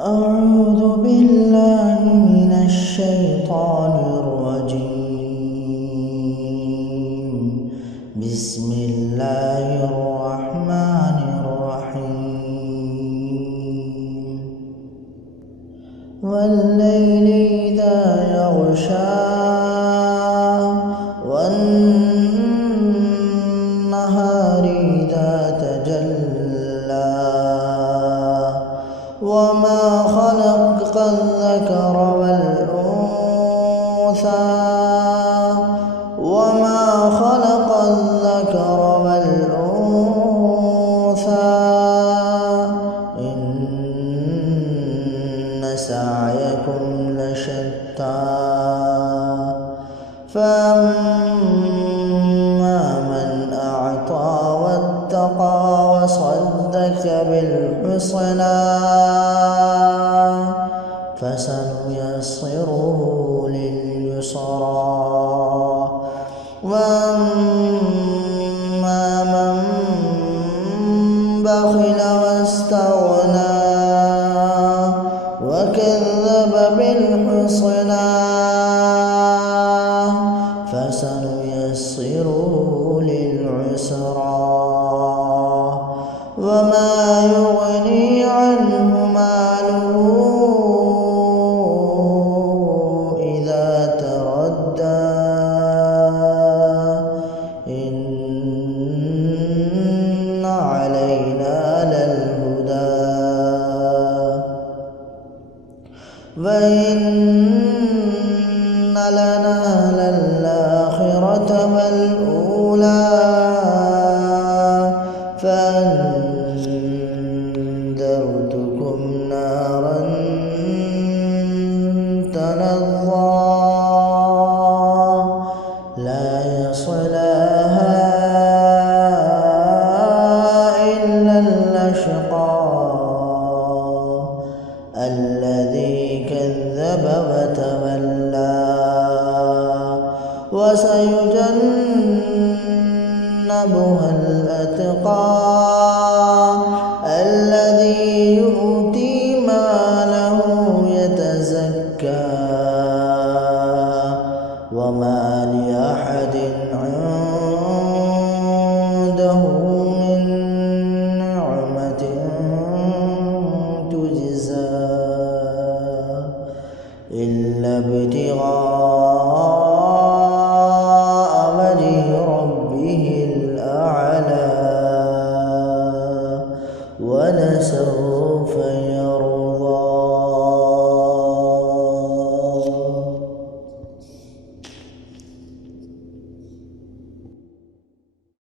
أعوذ بالله من الشيطان الرجيم. بسم الله الرحمن الرحيم. والليل إذا يغشى والنهار إذا تجلى وما خلق الذكر والأنثى إن سعيكم لشتى فأما من أعطى واتقى وصدق بالحسنى فسنيسره لليسرى وأما من بخل واستغنى وكذب بالحسنى فسنيسره للعسرى وما يغني عنه ماله إذا تردى إن علينا للهدى وإن لنا للآخرة والأولى فأنذرتكم نارا تلظى لا يصلاها إلا الأشقى الذي كذب وتولى وسيجنبها الأتقى الذي يؤتي ماله